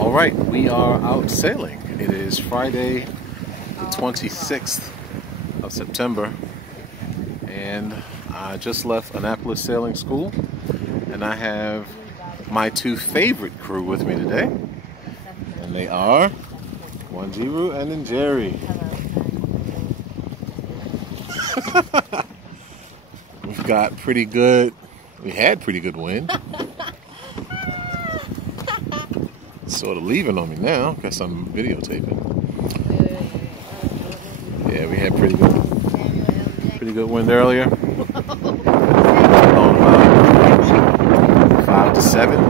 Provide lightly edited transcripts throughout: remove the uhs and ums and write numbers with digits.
All right, we are out sailing. It is Friday, the 26th of September, and I just left Annapolis Sailing School, and I have my two favorite crew with me today, and they are Wanjiru and Njeri. We've got pretty good, we had pretty good wind. Sort of leaving on me now. Guess I'm videotaping. Yeah, we had pretty good wind earlier. Blowing about 5 to 7.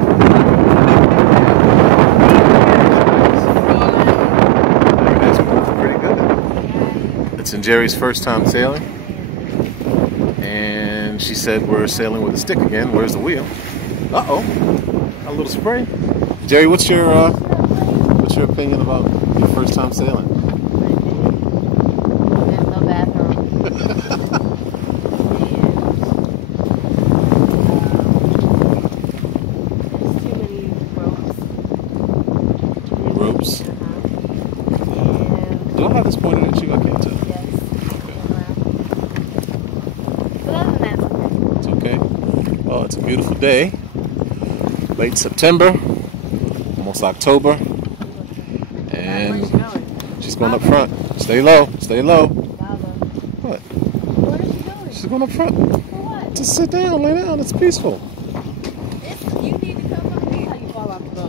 That's pretty good. It's Njeri's first time sailing, and she said we're sailing with a stick again. Where's the wheel? Uh-oh, a little spray. Jerry, what's your opinion about your first time sailing? There's no bathroom. There's too many ropes. Ropes? Do I have this pointed at you? I can't tell. Yes. Okay. But other than that, It's okay. Well, it's a beautiful day. Late September. Almost October, and she's going up front. Stay low, stay low. What? Where is she going? She's going up front. For what? Just sit down, lay down. It's peaceful. You need to come up here. How you fall off the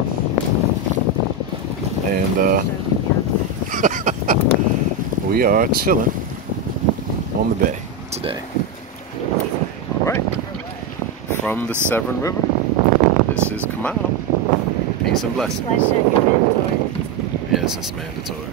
And we are chilling on the bay today. All right. From the Severn River, this is Kamau. Peace and blessings. Flash check is mandatory. Yes, it's mandatory.